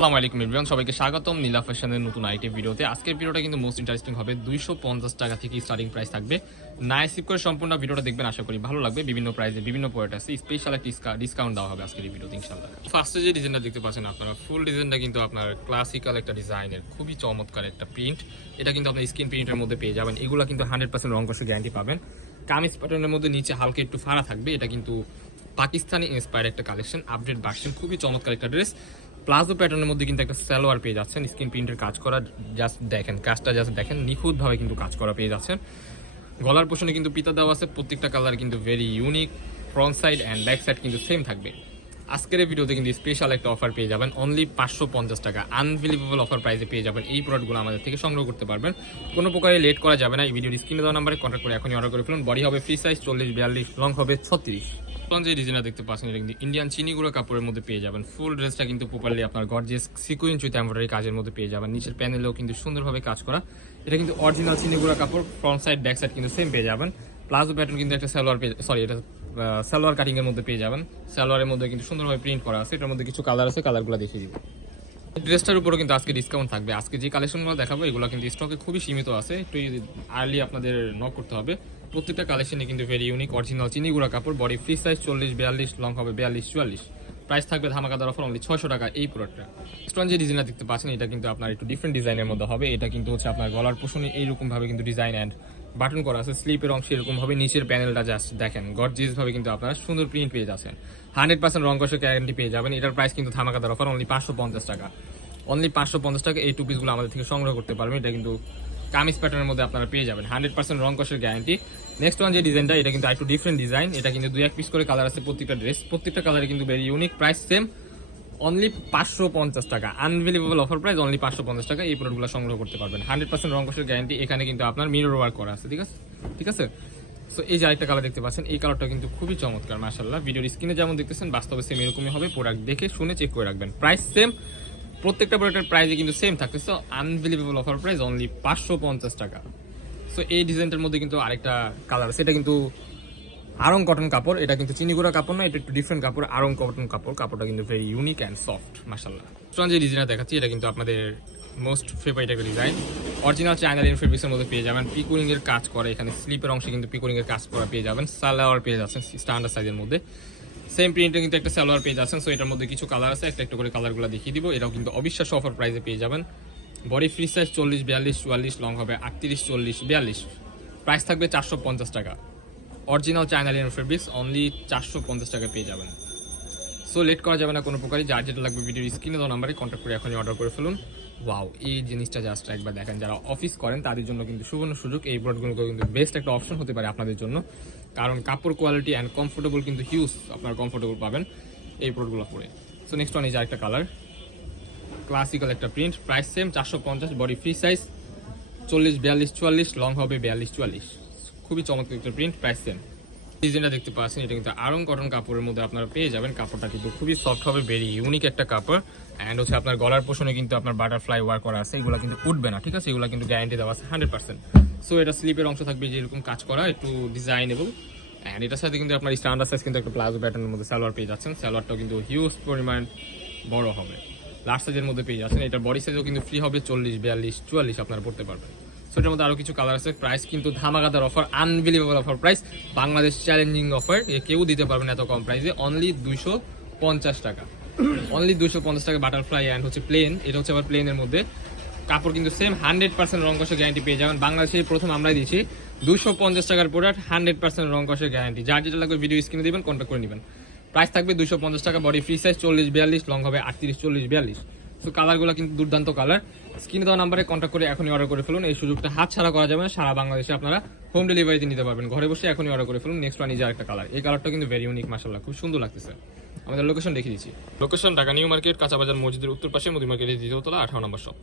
আসসালামু আলাইকুম সবাইকে স্বাগতম নীলা ফ্যাশনের নতুন আইটি ভিডিওতে। আজকের ভিডিওটা কিন্তু মোস্ট ইন্টারেস্টিং হবে। দুইশো পঞ্চাশ টাকা থেকে স্টার্টিং প্রাইস থাকবে। নাই সিপ করে সম্পূর্ণ ভিডিওটা দেখবেন, আশা করি ভালো লাগবে। বিভিন্ন প্রাইসে বিভিন্ন প্রোডাক্ট আছে। স্পেশাল একটা ডিসকাউন্ট দেওয়া হবে আজকের এই ভিডিওতে ইনশাল্লাহ ফার্স্টে যে ডিজাইনটা দেখতে পাচ্ছেন আপনারা ফুল ডিজাইনটা কিন্তু আপনার ক্লাসিক্যাল একটা ডিজাইনের খুবই চমৎকার একটা প্রিন্ট এটা কিন্তু আপনার স্ক্রিন প্রিন্টের মধ্যে পেয়ে যাবেন। এগুলো কিন্তু হান্ড্রেড পার্সেন্ট রং গ্যারান্টি পাবেন। কামিজ প্যাটার্নের মধ্যে নিচে হালকা একটু ফাড়া থাকবে। এটা কিন্তু পাকিস্তানি ইন্সপায়ার একটা কালেকশন আপডেট ভার্সন খুবই চমৎকার একটা ড্রেস প্লাজো প্যাটার্নের মধ্যে কিন্তু একটা সালোয়ার পেয়ে যাচ্ছেন স্ক্রিন প্রিন্টের কাজ করা জাস্ট দেখেন, কাজটা জাস্ট দেখেন, নিখুঁতভাবে কিন্তু কাজ করা পেয়ে যাচ্ছেন। গলার পোষণে কিন্তু পিতা দেওয়া আছে, প্রত্যেকটা কালার কিন্তু very unique front side and back side কিন্তু সেম থাকবে। আজকের ভিডিওতে কিন্তু স্পেশাল একটা অফার পেয়ে যাবেন অনলি পাঁচশো পঞ্চাশ টাকা আনবিলিভেবল অফার প্রাইসে পেয়ে যাবেন, এই প্রোডাক্টগুলো আমাদের থেকে সংগ্রহ করতে পারবেন। কোনো প্রকারে লেট করা যাবে না, এই ভিডিওর স্ক্রিনে দেওয়া নাম্বারে কন্ট্যাক্ট করে এখনই অর্ডার করে ফেলুন বডি হবে ফ্রি সাইজ চল্লিশ, বিয়াল্লিশ লং হবে ছত্রিশ। যে ডিজাইনটা দেখতে পাচ্ছেন, এটা কিন্তু ইন্ডিয়ান চিনি চিনিগুলো কাপড়ের মধ্যে পেয়ে যাবেন। ফুল ড্রেসটা কিন্তু প্রপারলি আপনার গর্জিয়াস সিকুইন উইথ এমব্রয়ডারি কাজের মধ্যে পেয়ে যাবেন। নিচের প্যানেলেও কিন্তু সুন্দরভাবে কাজ করা। এটা কিন্তু অরিজিনাল চিনি চিনিগুলো কাপড় ফ্রন্ট সাইড ব্যাক সাইড কিন্তু সেম পেয়ে যাবেন। প্লাজো প্যাটার্ন কিন্তু একটা সালোয়ার পেয়ে সরি এটা সালোয়ার কাটিংয়ের মধ্যে পেয়ে যাবেন। সালোয়ারের মধ্যে কিন্তু সুন্দরভাবে প্রিন্ট করা আছে। এটার মধ্যে কিছু কালার আছে কালারগুলো দেখিয়ে দিব। ড্রেসটার উপরও কিন্তু আজকে ডিসকাউন্ট থাকবে। আজকে যে কালেকশনগুলো দেখাবো, এগুলো কিন্তু স্টকে খুবই সীমিত আছে। একটু আর্লি আপনাদের নক করতে হবে, প্রত্যেকটা কালেকশনে কিন্তু ভেরি ইউনিক অরিজিনাল চিনিগুড়া কাপড় বডি ফ্রি সাইজ চল্লিশ, বিয়াল্লিশ লং হবে বিয়াল্লিশ, চুয়াল্লিশ। প্রাইস থাকবে ধামাকাদার অফার অনলি ছয়শো টাকা এই প্রোডাক্টটা স্টোন যে ডিজাইনটা দেখতে পাচ্ছেন, এটা কিন্তু আপনার একটু ডিফারেন্ট ডিজাইনের মধ্যে হবে। এটা কিন্তু হচ্ছে আপনার গলার পোষণে এইরকমভাবে কিন্তু ডিজাইন অ্যান্ড বাটন করা আছে, স্লিপের অংশ এরকম ভাবে নিচের প্যানেলটা জাস্ট দেখেন। ভাবে কিন্তু আপনারা সুন্দর প্রিন্ট পেয়ে যাচ্ছেন। হান্ড্রেড পার্সেন্ট রং কষের গ্যারান্টি পেয়ে যাবেন। এটার প্রাইস কিন্তু ধামাকাদার অফার অনলি পাঁচশো পঞ্চাশ টাকা। অনলি পাঁচশো পঞ্চাশ টাকা এই টু পিসগুলো আমাদের থেকে সংগ্রহ করতে পারবেন। এটা কিন্তু কামিজ প্যাটার্নের মধ্যে আপনারা পেয়ে যাবেন। হান্ড্রেড পার্সেন্ট রং কষের গ্যারান্টি নেক্সট ওয়ান যে ডিজাইনটা এটা কিন্তু একটু ডিফারেন্ট ডিজাইন এটা কিন্তু দুই এক পিস করে কালার আছে প্রত্যেকটা ড্রেস প্রত্যেকটা কালারে কিন্তু very unique price same only পাঁচশো পঞ্চাশ টাকা। আনবিলিভেবল অফার প্রাইস অনলি পাঁচশো পঞ্চাশ টাকা এই প্রোডাক্টগুলো সংগ্রহ করতে পারবেন। হান্ড্রেড পার্সেন্ট রং কষের গ্যারান্টি এখানে কিন্তু আপনার মিরর ওয়ার্ক করা আছে, ঠিক আছে? ঠিক আছে? সো এই যে আরেকটা কালার দেখতে পাচ্ছেন, এই কালারটা কিন্তু খুবই চমৎকার মাসাল্লাহ ভিডিওর স্ক্রিনে যেমন দেখতেছেন, বাস্তবে সেম এরকমই হবে। প্রোডাক্ট দেখে, শুনে চেক করে রাখবেন। প্রাইস সেম প্রত্যেকটা প্রোডাক্টের প্রাইসে কিন্তু সেম থাকছে so unbelievable offer price only পাঁচশো পঞ্চাশ টাকা। সো এই ডিজাইনটার মধ্যে কিন্তু আরেকটা কালার সেটা কিন্তু আরং কটন কাপড়, এটা কিন্তু চিনি চিনিগুড়া কাপড় না এটা একটু ডিফারেন্ট কাপড়। আরং কটন কাপড়, কাপড়টা কিন্তু ভেরি ইউনিক অ্যান্ড সফট মাসাল্লাহ যে ডিজাইনটা দেখাচ্ছি, এটা কিন্তু আপনাদের মোস্ট ফেভারিট একটা ডিজাইন অরিজিনাল চায়না লিন ফেব্রিক্সের মধ্যে পেয়ে যাবেন। পিকুরিং এর কাজ করে, এখানে স্লিপের অংশে কিন্তু পিকুরিং এর কাজ করা পেয়ে যাবেন। সালোয়ার পেয়ে যাচ্ছেন স্ট্যান্ডার্ড সাইজের মধ্যে। সেম প্রিন্টে কিন্তু একটা সালোয়ার পেয়ে যাচ্ছেন সো এটার মধ্যে কিছু কালার আছে, একটা একটা করে কালারগুলো দেখিয়ে দিব। এটাও কিন্তু অবিশ্বাস্য অফার প্রাইসে পেয়ে যাবেন। বডি ফ্রি সাইজ চল্লিশ, বিয়াল্লিশ, চুয়াল্লিশ লং হবে আটত্রিশ, চল্লিশ, বিয়াল্লিশ। প্রাইস থাকবে চারশো পঞ্চাশ টাকা। অরিজিনাল চায়না লিন ফেব্রিক্স অনলি চারশো পঞ্চাশ টাকা পেয়ে যাবেন। সো লেট করা যাবে না কোনো প্রকারই যার যেটা লাগবে ভিডিওর স্ক্রিনে দেওয়া নাম্বারে কন্ট্যাক্ট করে এখনই অর্ডার করে ফেলুন। ওয়াও এই জিনিসটা জাস্ট একবার দেখেন। যারা অফিস করেন, তাদের জন্য কিন্তু সুবর্ণ সুযোগ। এই প্রোডাক্টগুলো কিন্তু বেস্ট একটা অপশন হতে পারে আপনাদের জন্য। কারণ কাপড় কোয়ালিটি অ্যান্ড কমফোর্টেবল কিন্তু হিউজ আপনার কমফোর্টেবল পাবেন এই প্রোডাক্টগুলো পরে। সো নেক্সট ওয়ান এই যে আরেকটা কালার ক্লাসিক্যাল একটা প্রিন্ট প্রাইস সেম চারশো পঞ্চাশ বডি ফ্রি সাইজ চল্লিশ, বিয়াল্লিশ, চুয়াল্লিশ লং হবে বিয়াল্লিশ, চুয়াল্লিশ। খুবই চমৎকার একটা প্রিন্ট প্রাইস ডিজাইনটা দেখতে পাচ্ছেন, এটা কিন্তু আরং কটন কাপড়ের মধ্যে আপনারা পেয়ে যাবেন। কাপড়টা কিন্তু খুবই সফট হবে ভেরি ইউনিক একটা কাপড়। অ্যান্ড হচ্ছে আপনার গলার পোষণে কিন্তু আপনার বাটারফ্লাই ওয়ার্ক করা আছে, এগুলো কিন্তু উঠবে না, ঠিক আছে? এগুলো কিন্তু গ্যারান্টি দেওয়া আছে হান্ড্রেড পার্সেন্ট সো এটা স্লিপের অংশ থাকবে যে এরকম কাজ করা, একটু ডিজাইনেবল অ্যান্ড এটার সাথে কিন্তু আপনার স্ট্যান্ডার্ড সাইজ কিন্তু একটা প্লাজো প্যাটার্নের মধ্যে সালোয়ার পেয়ে যাচ্ছেন। সালোয়ারটাও কিন্তু হিউজ পরিমাণ বড় হবে। লার্জ সাইজের মধ্যে পেয়ে যাচ্ছেন। এটা বডি সাইজও কিন্তু ফ্রি হবে চল্লিশ, বিয়াল্লিশ, চুয়াল্লিশ আপনারা পড়তে পারবেন। সো এটার মধ্যে আরও কিছু কালার আছে প্রাইস কিন্তু ধামাকাদার offer unbelievable offer price Bangladesh challenging offer কেউ দিতে পারবেন এত কম প্রাইসে অনলি দুইশো পঞ্চাশ টাকা। অনলি দুইশো পঞ্চাশ টাকা বাটারফ্লাই অ্যান্ড হচ্ছে প্লেন এটা হচ্ছে আবার প্লেনের মধ্যে। কাপড় কিন্তু সেম হান্ড্রেড পার্সেন্ট রং কষের গ্যারান্টি পেয়ে যাবেন। বাংলাদেশে প্রথম আমরাই দিচ্ছি দুশো পঞ্চাশ টাকার প্রোডাক্ট হান্ড্রেড পার্সেন্ট রং কষের গ্যারান্টি যার যেটা লাগবে ভিডিও স্ক্রিনে দিবেন কন্ট্যাক্ট করে নেবেন। প্রাইস থাকবে দুশো পঞ্চাশ টাকা বডি ফ্রি সাইজ চল্লিশ বিয়াল্লিশ লং হবে আটত্রিশ চল্লিশ বিয়াল্লিশ। সো কালারগুলো কিন্তু দুর্দান্ত কালার স্ক্রিনে দেওয়া নাম্বারে কন্ট্যাক্ট করে এখনই অর্ডার করে ফেলুন। এই সুযোগটা হাত ছাড়া করা যাবে না, সারা বাংলাদেশে আপনারা হোম ডেলিভারিতে নিতে পারবেন। ঘরে বসে এখনই অর্ডার করে ফেলুন। নেক্সট ওয়ান নিজে একটা কালার এই কালারটা কিন্তু ভেরি ইউনিক মাসাল্লাহ খুব সুন্দর লাগতেছে। আমাদের লোকেশন দেখিয়ে দিচ্ছি। লোকেশন ঢাকা নিউ মার্কেট, কাঁচাবাজার মসজিদের উত্তর পাশে মুদি মার্কেটের দ্বিতীয় তলা, আঠারো নম্বর শপ